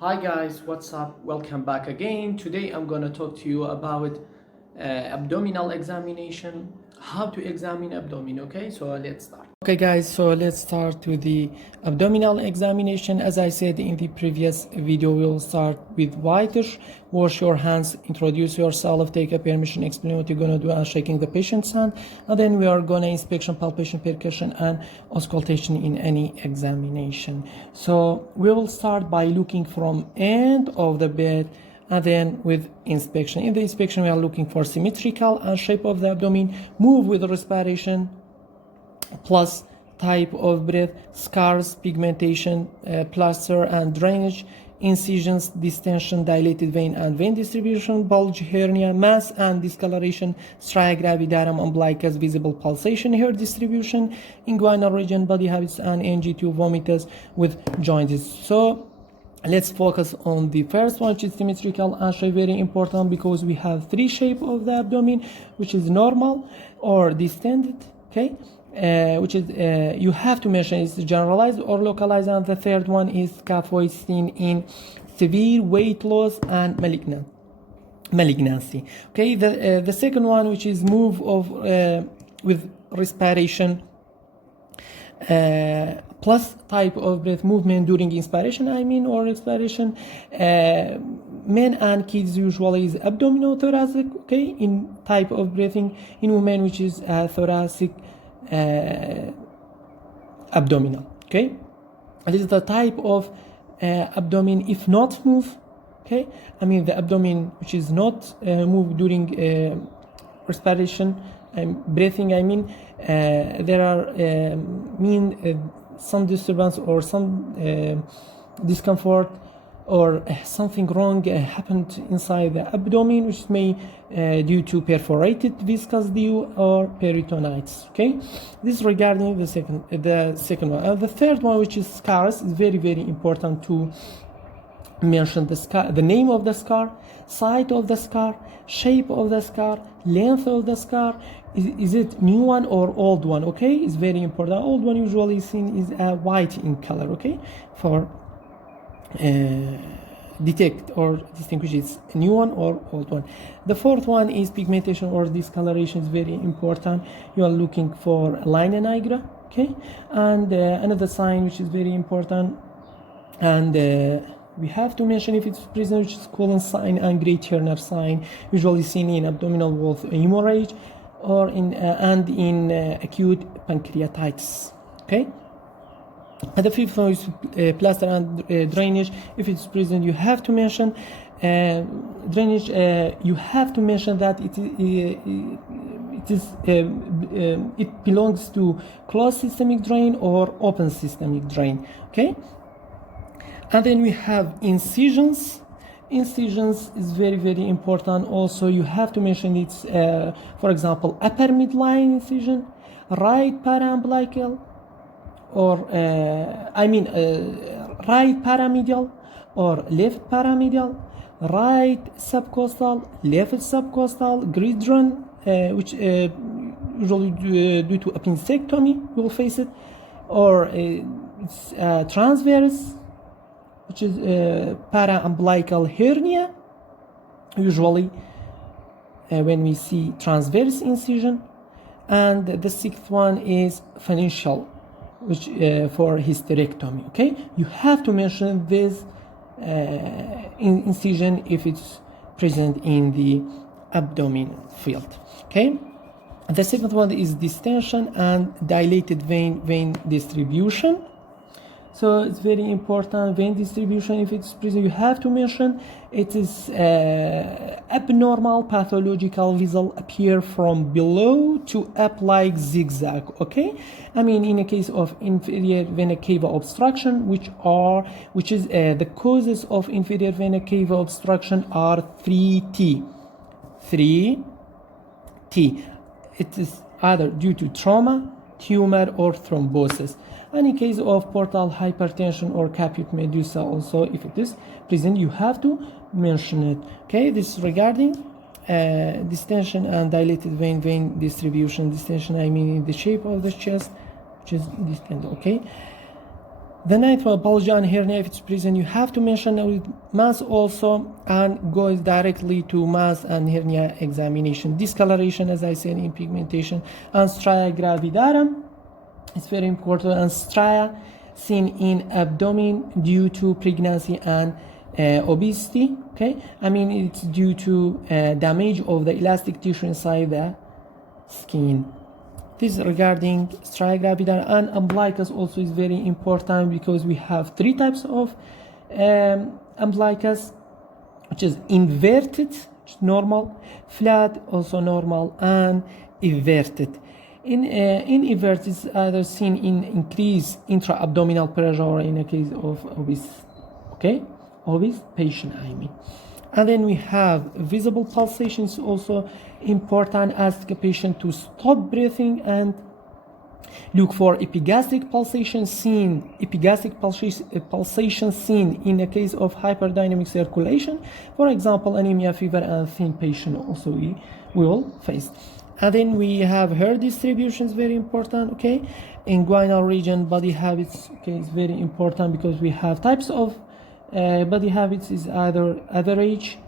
Hi guys, what's up? Welcome back again. Today I'm gonna talk to you about abdominal examination, how to examine abdomen. Okay, so let's start. Okay guys, so let's start with the abdominal examination. As I said in the previous video, we'll start with whitish. Wash your hands, introduce yourself, take a permission, explain what you're gonna do, and shaking the patient's hand. And then we are gonna inspection, palpation, percussion, and auscultation in any examination. So we will start by looking from end of the bed and then with inspection. In the inspection, we are looking for symmetrical and shape of the abdomen, move with respiration, plus type of breath, scars, pigmentation, plaster and drainage, incisions, distension, dilated vein and vein distribution, bulge, hernia, mass and discoloration, stria gravidarum umbilicus, visible pulsation, hair distribution, inguinal region, body habits, and NG2 vomitus with joints. So let's focus on the first one, which is symmetrical and shape. Very important because we have three shape of the abdomen, which is normal or distended, okay, which is you have to mention is generalized or localized, and the third one is scaphoid seen in severe weight loss and malignancy. Okay, the second one, which is move of with respiration, plus type of breath movement during inspiration, or expiration. Men and kids usually is abdominothoracic, okay, in type of breathing. In women, which is thoracic abdominal, okay. This is the type of abdomen if not move, okay. The abdomen which is not move during respiration and breathing, there are some disturbance or some discomfort or something wrong happened inside the abdomen, which may due to perforated viscous duct or peritonitis. Okay, this is regarding the second one. The third one, which is scars, is very important to mention the scar, the name of the scar, site of the scar, shape of the scar, length of the scar. Is it new one or old one? Okay, it's very important. Old one usually seen is white in color, okay, for detect or distinguish it's a new one or old one. The fourth one is pigmentation or discoloration. Is very important. You are looking for linea nigra, okay, and another sign which is very important, and we have to mention if it's present, which is colon sign and Gray Turner sign, usually seen in abdominal wall hemorrhage or in acute pancreatitis, okay. And the fifth one is plaster and drainage. If it's present, you have to mention drainage. You have to mention that it belongs to closed systemic drain or open systemic drain, okay. And then we have incisions. Incisions is very important. Also, you have to mention it's, for example, upper midline incision, right paraumbilical, or right paramedial or left paramedial, right subcostal, left subcostal, gridron, which usually due to appendectomy you will face it, or it's transverse, which is paraumbilical hernia, usually when we see transverse incision. And the sixth one is phalangeal, which for hysterectomy, okay. You have to mention this incision if it's present in the abdominal field, okay. The seventh one is distension and dilated vein distribution. So it's very important. Vein distribution, if it's present, you have to mention it is abnormal pathological vessel appear from below to up like zigzag, okay. In a case of inferior vena cava obstruction, which is the causes of inferior vena cava obstruction are 3T. It is either due to trauma, tumor, or thrombosis. And in case of portal hypertension or caput medusa, also if it is present, you have to mention it, okay. This is regarding distension and dilated vein distribution. Distension, in the shape of the chest, which is distended, okay. The ninth one, bulge and hernia, if it's present, you have to mention with mass also, and go directly to mass and hernia examination. Discoloration, as I said, in pigmentation, and stria gravidarum, it's very important, and stria seen in abdomen due to pregnancy and obesity. Okay, I mean it's due to damage of the elastic tissue inside the skin. This regarding stria gravidarum, and umbilicus also is very important because we have three types of umbilicus, which is inverted, which is normal, flat, also normal, and everted. In invert is either seen in increased intra-abdominal pressure or in a case of obese, okay, obese patient, I mean. And then we have visible pulsation is also important. Ask a patient to stop breathing and look for epigastric pulsation seen in a case of hyperdynamic circulation. For example, anemia, fever, and thin patient also we will face. And then we have hair distribution is very important, okay. Inguinal region, body habits, okay, is very important because we have types of body habits is either average,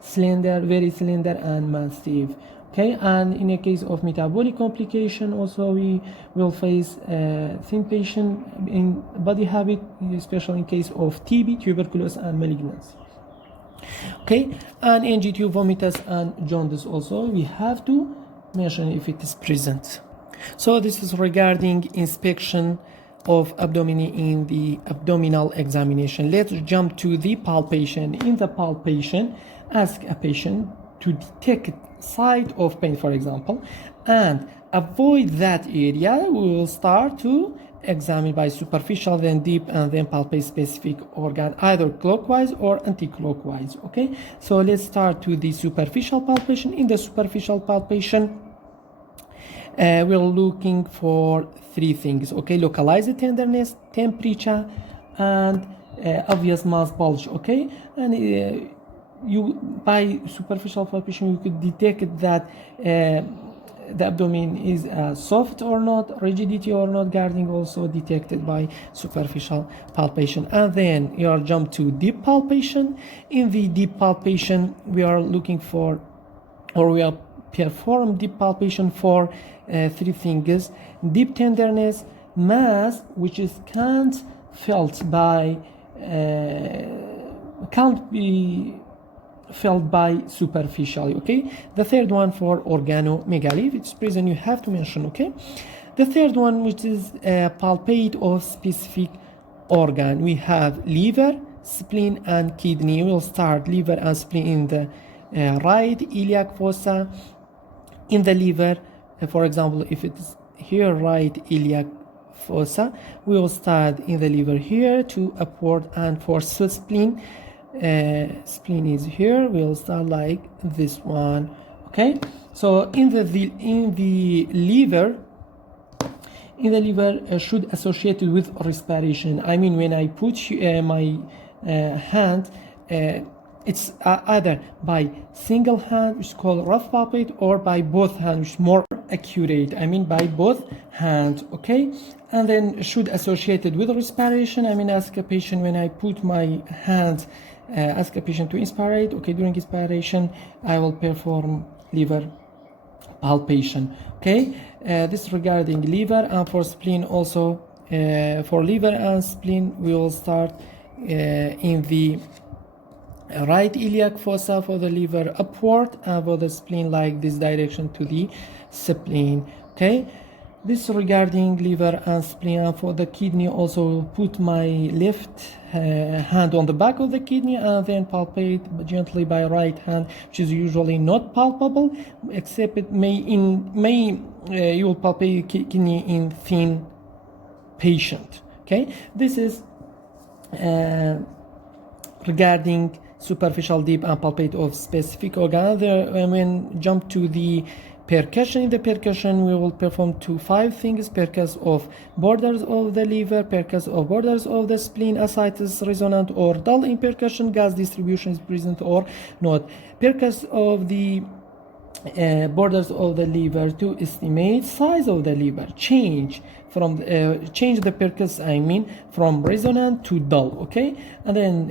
slender, very slender, and massive. Okay, and in a case of metabolic complication, also we will face thin patient in body habit, especially in case of TB, tuberculosis, and malignancy. Okay, and NG2 vomitus and jaundice also we have to mention if it is present. So this is regarding inspection of abdomen in the abdominal examination. Let's jump to the palpation. In the palpation, ask a patient to detect site of pain, for example, and avoid that area. We will start to examine by superficial, then deep, and then palpate specific organ, either clockwise or anti-clockwise. Okay, so let's start to the superficial palpation. In the superficial palpation, we're looking for three things, okay. Localized tenderness, temperature, and obvious mass bulge, okay. And you by superficial palpation you could detect that the abdomen is soft or not, rigidity or not, guarding also detected by superficial palpation. And then you are jump to deep palpation. In the deep palpation we are looking for, or we are perform deep palpation for three things: deep tenderness, mass, which is can't be felt by superficially, okay. The third one for organomegaly, if it's present you have to mention, okay. The third one, which is palpate of specific organ, we have liver, spleen, and kidney. We'll start liver and spleen in the right iliac fossa. In the liver, for example, if it's here right iliac fossa, we will start in the liver here to upward, and for spleen, spleen is here, we'll start like this one, okay. So in the liver should associated with respiration. I mean, when I put my hand, it's either by single hand, which is called rough palpate, or by both hands, which is more accurate. I mean by both hands, okay. And then should associated with respiration. I mean, ask a patient when I put my hand, ask a patient to inspire, okay. During inspiration I will perform liver palpation, okay. This regarding liver. And for spleen also, for liver and spleen we will start in the right iliac fossa for the liver upward, and for the spleen like this direction to the spleen, okay. This regarding liver and spleen. And for the kidney also, put my left hand on the back of the kidney and then palpate gently by right hand, which is usually not palpable, except it you will palpate kidney in thin patient, okay. This is regarding superficial, deep, and palpate of specific organ. There, when jump to the percussion. In the percussion we will perform 5 things: percuss of borders of the liver, percuss of borders of the spleen, ascites, resonant or dull in percussion, gas distribution is present or not, percuss of the borders of the liver to estimate size of the liver. Change the percus, from resonant to dull. Okay, and then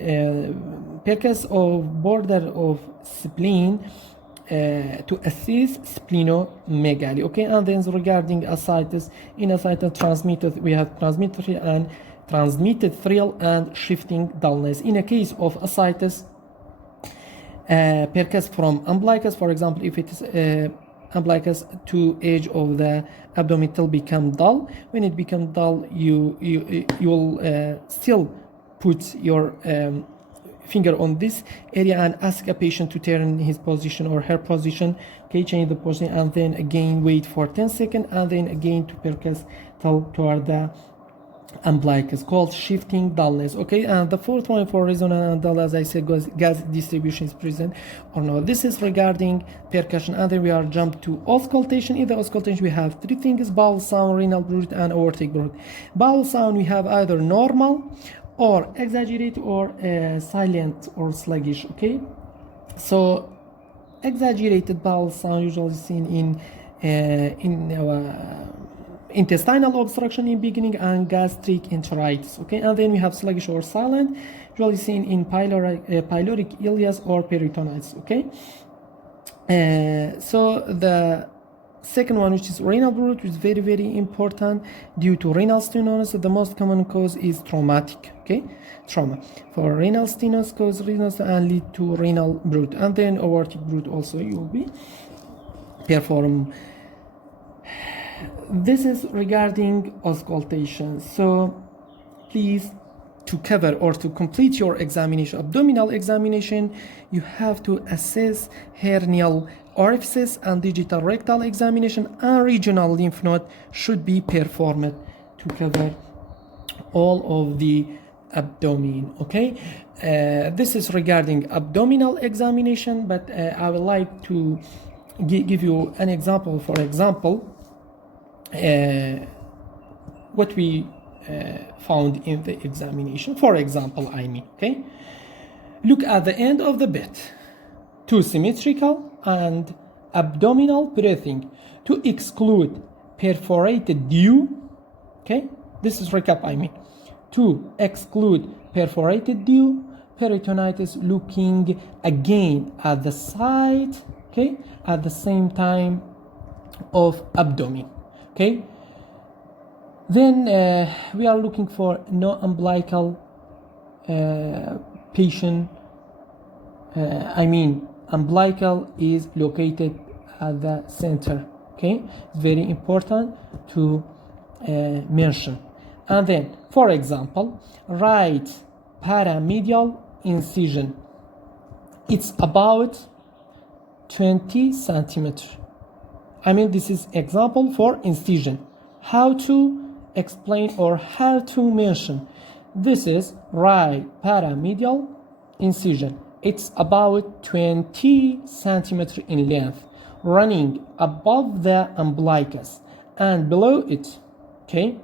percus of border of spleen to assess splenomegaly. Okay, and then regarding ascites, in ascites transmitted, we have transmitted thrill and shifting dullness. In a case of ascites, percus from umbilicus, for example, if it is umbilicus to edge of the abdomen, will become dull. When it becomes dull, you will still put your finger on this area and ask a patient to turn his position or her position. Okay, change the position, and then again wait for 10 seconds, and then again to percus toward the umbilicus, called shifting dullness. Okay, and the fourth one for resonant and dull, as I said, gas distribution is present or not. This is regarding percussion, and then we are jumped to auscultation. In the auscultation, we have three things: bowel sound, renal bruit, and aortic bruit. Bowel sound, we have either normal or exaggerated or silent or sluggish. Okay, so exaggerated bowel sound usually seen in intestinal obstruction in beginning and gastric enteritis. Okay, and then we have sluggish or silent, usually seen in pyloric ileus or peritonitis. Okay, so the second one, which is renal bruit, is very, very important due to renal stenosis. The most common cause is traumatic. Okay, trauma for renal stenosis cause renal and lead to renal bruit, and then aortic bruit also you will be perform. This is regarding auscultation. So please, to cover or to complete your examination, abdominal examination, you have to assess hernial orifices, and digital rectal examination and regional lymph node should be performed to cover all of the abdomen. Okay, this is regarding abdominal examination, but I would like to give you an example. For example, what we found in the examination. For example, okay, look at the end of the bed, two symmetrical and abdominal breathing to exclude perforated dew. Okay, this is recap. To exclude perforated dew, peritonitis, looking again at the side. Okay, at the same time of abdomen. Okay, then we are looking for no umbilical patient. Umbilical is located at the center. Okay, it's very important to mention. And then, for example, right paramedial incision, it's about 20 centimeters. This is example for incision. How to explain or how to mention? This is right paramedial incision. It's about 20 centimeters in length, running above the umbilicus and below it. Okay,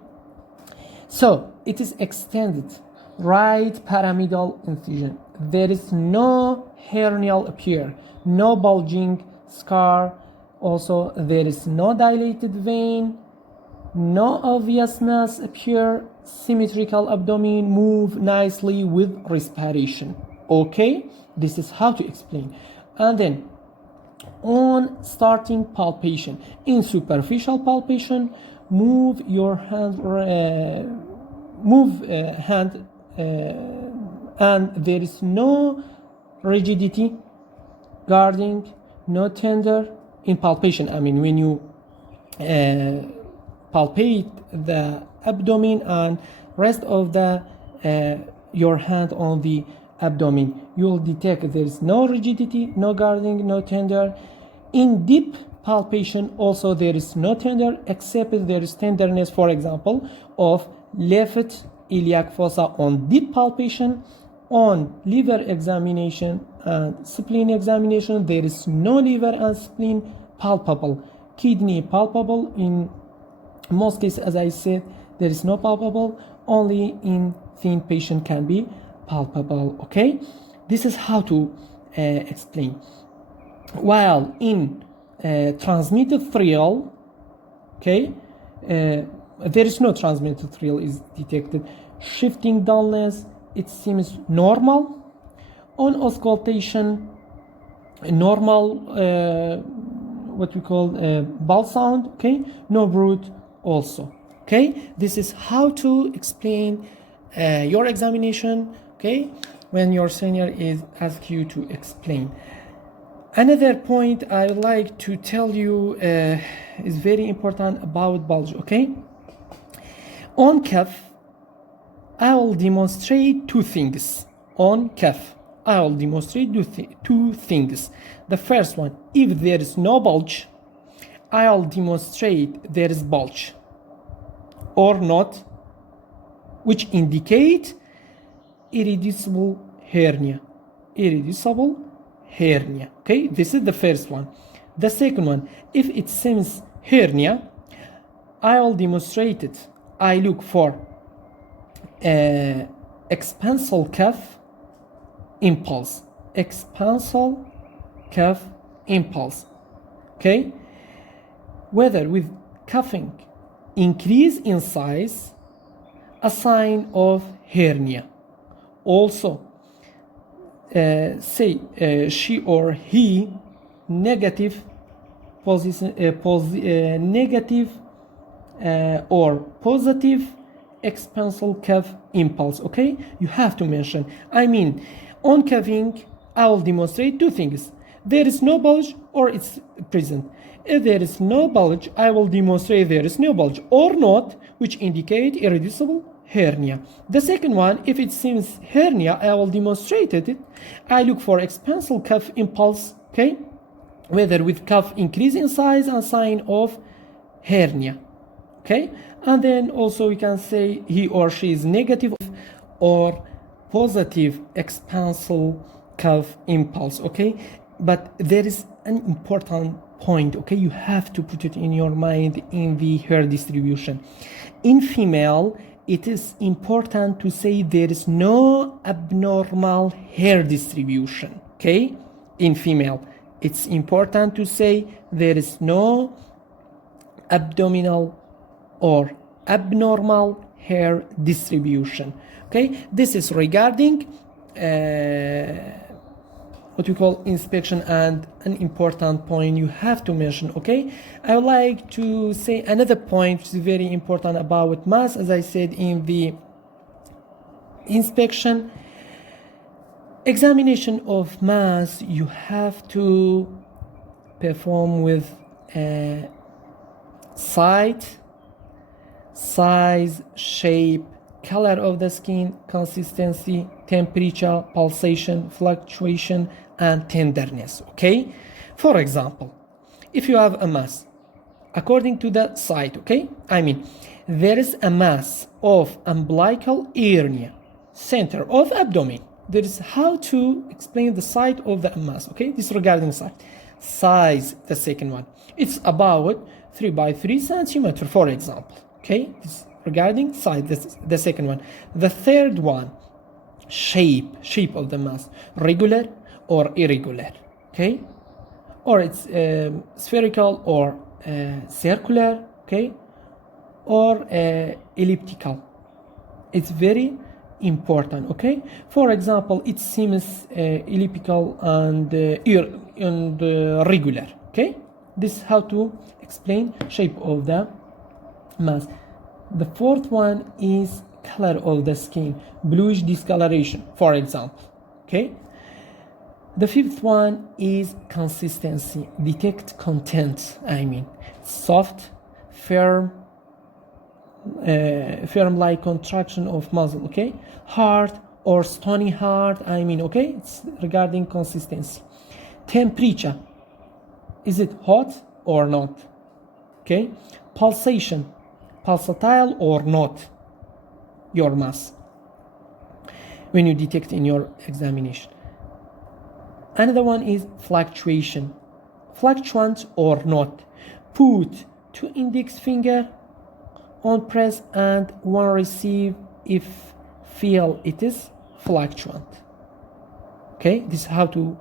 so it is extended right paramedial incision. There is no hernial appear, no bulging scar. Also, there is no dilated vein, no obvious mass appear. Symmetrical abdomen move nicely with respiration. Okay, this is how to explain. And then on starting palpation, in superficial palpation, move your hand, and there is no rigidity, guarding, no tender in palpation. When you palpate the abdomen and rest of the your hand on the abdomen, you will detect there is no rigidity, no guarding, no tender. In deep palpation also there is no tender, except there is tenderness, for example, of left iliac fossa on deep palpation. On liver examination and spleen examination, there is no liver and spleen palpable. Kidney palpable. In most cases, as I said, there is no palpable. Only in thin patient can be palpable. Okay, this is how to explain. While in transmitted thrill, okay, there is no transmitted thrill is detected. Shifting dullness, it seems normal. On auscultation, normal, what we call ball sound, okay, no brute also, okay. This is how to explain your examination, okay, when your senior is asked you to explain. Another point I would like to tell you is very important about bulge, okay. On cuff, I will demonstrate two things. On cuff, I will demonstrate two things. The first one, if there is no bulge, I'll demonstrate there is bulge or not, which indicate irreducible hernia. Irreducible hernia. Okay, this is the first one. The second one, if it seems hernia, I'll demonstrate it. I look for expansal cuff impulse. Expansal cuff impulse. Okay, whether with cuffing increase in size, a sign of hernia. Also, say she or he negative negative or positive expansal cuff impulse. Okay, you have to mention. I mean, on cuffing, I will demonstrate two things. There is no bulge or it's present. If there is no bulge, I will demonstrate there is no bulge or not, which indicate irreducible hernia. The second one, if it seems hernia, I will demonstrate it. I look for expansal cuff impulse, okay, whether with cuff increase in size and sign of hernia, okay. And then also we can say he or she is negative or positive expansal cuff impulse, okay. But there is an important point, okay, you have to put it in your mind in the hair distribution. In female, it is important to say there is no abnormal hair distribution, okay. In female, it's important to say there is no abdominal or abnormal hair distribution, okay. This is regarding what we call inspection, and an important point you have to mention, okay. I would like to say another point which is very important about mass. As I said in the inspection, examination of mass, you have to perform with sight, size, shape, color of the skin, consistency, temperature, pulsation, fluctuation, and tenderness, okay. For example, if you have a mass according to the site, okay, I mean there is a mass of umbilical hernia, center of abdomen. There is how to explain the site of the mass, okay. This regarding site. Size, the second one, it's about 3 by 3 centimeter, for example, okay. This regarding side, this the second one. The third one, shape of the mass, regular or irregular, okay, or it's spherical or circular, okay, or elliptical. It's very important, okay. For example, it seems elliptical and regular, okay. This is how to explain shape of the mass. The fourth one is color of the skin, bluish discoloration, for example, okay. The fifth one is consistency, detect content, I mean soft, firm, firm-like contraction of muscle, okay, hard or stony hard, I mean, okay, it's regarding consistency. Temperature, is it hot or not, okay. Pulsation, pulsatile or not, your mass, when you detect in your examination. Another one is fluctuation, fluctuant or not. Put 2 index finger on press and 1 receive if feel it is fluctuant, okay. This is how to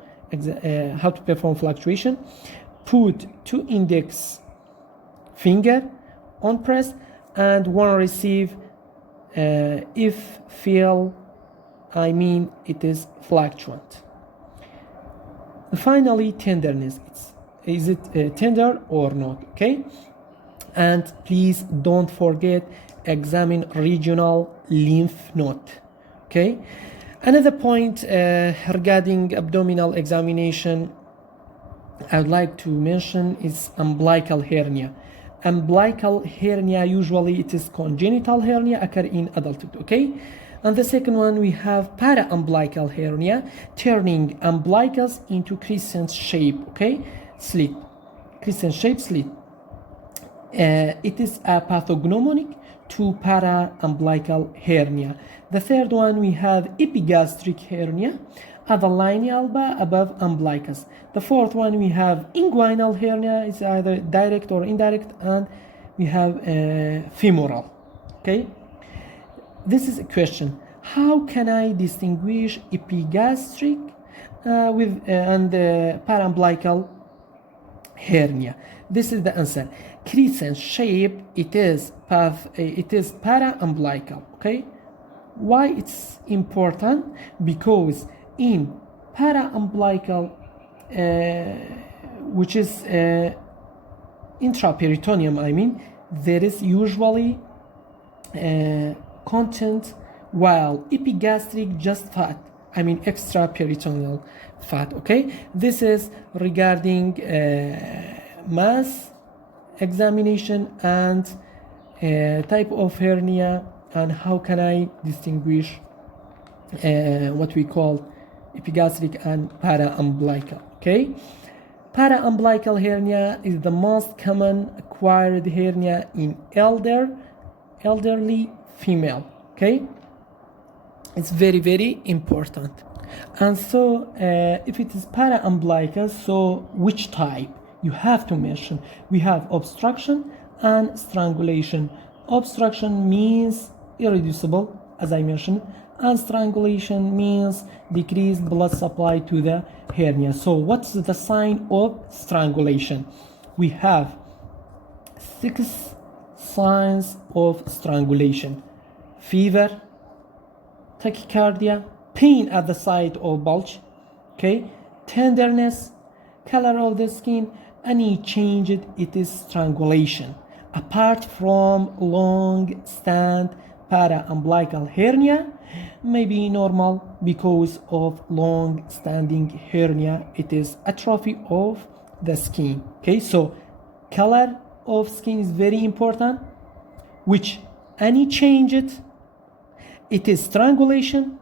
perform fluctuation. put 2 index finger on press and 1 receive if feel, I mean it is fluctuant. Finally, tenderness. Is it tender or not? Okay. And please don't forget, examine regional lymph node. Okay. Another point regarding abdominal examination I would like to mention is umbilical hernia. Umbilical hernia, usually it is congenital hernia, occur in adulthood. Okay. And the second one, we have para-umbilical hernia, turning umbilicus into crescent shape, okay, slit, crescent shape slit. It is a pathognomonic to para-umbilical hernia. The third one, we have epigastric hernia, at the linea alba above umbilicus. The fourth one, we have inguinal hernia, it's either direct or indirect, and we have femoral, okay. This is a question. How can I distinguish epigastric and para-umbilical hernia? This is the answer. Crescent shape, it is para-umbilical. Okay. Why it's important? Because in para-umbilical, which is intraperitoneum, I mean, there is usually content, while epigastric just fat, I mean extraperitoneal fat. Okay, this is regarding mass examination and type of hernia and how can I distinguish what we call epigastric and para-umbilical. Okay, para-umbilical hernia is the most common acquired hernia in elderly female. Okay, it's very, very important. And so if it is para-umbilicus, so which type you have to mention? We have obstruction and strangulation. Obstruction means irreducible, as I mentioned, and strangulation means decreased blood supply to the hernia. So what's the sign of strangulation? We have 6 signs of strangulation: fever, tachycardia, pain at the site of bulge, okay, tenderness, color of the skin, any change, it is strangulation. Apart from long stand para-umbilical hernia may be normal because of long standing hernia, it is atrophy of the skin. Okay, so color of skin is very important, which any change it is strangulation,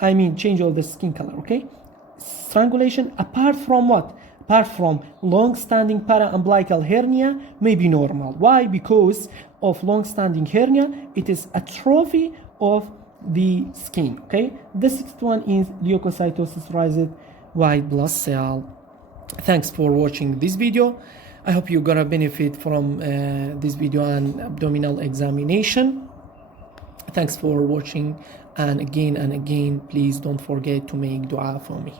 I mean change of the skin color. Okay, strangulation. Apart from what? Apart from long-standing para-umbilical hernia may be normal. Why? Because of long-standing hernia, it is atrophy of the skin. Okay, the sixth one is leukocytosis raised white blood cell. Thanks for watching this video. I hope you're gonna benefit from this video on abdominal examination. Thanks for watching, and again, please don't forget to make dua for me.